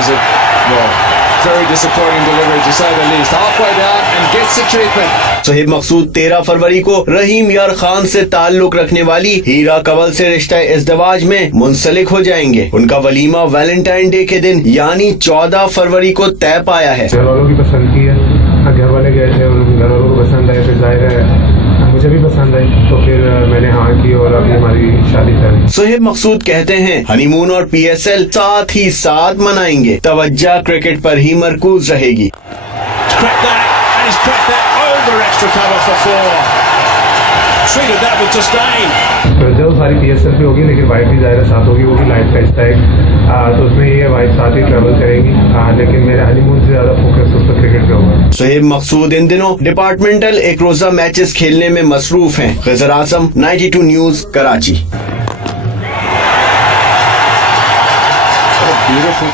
was a very disappointing delivery to say the least. Halfway down and gets the treatment. Sohaib मकसूद 13 फरवरी को रहीम यार खान से ताल्लुक रखने वाली हीरा कंवल से रिश्ता इज़्दिवाज में मुंसलिक हो जाएंगे। उनका वलीमा वैलेंटाइन डे के दिन यानी 14 फरवरी को तय पाया है। घर वालों की पसंद की है, घर वाले गए थे, घर वालों को पसंद आए, फिर जाहिर है मुझे भी पसंद आई, तो फिर मैंने हाँ की और अभी हमारी शादी कर। सोहेब मकसूद कहते हैं हनीमून और PSL साथ ही साथ मनाएंगे, तवज्जो क्रिकेट पर ही मरकूज रहेगी। तो जब सारी PSL पे होगी, लेकिन वाइफ भी जाहिर साथ होगी, वो भी लाइफ का हिस्सा है, तो उसमें ये वाइफ साथ ही ट्रैवल करेगी, लेकिन मेरे हनीमून से ज्यादा फोकस उस पर क्रिकेट पे होगा। सोहेब मकसूद इन दिनों डिपार्टमेंटल एक रोजा मैचेस खेलने में मसरूफ हैं। खजर आजम, 92 न्यूज, कराची। Beautiful.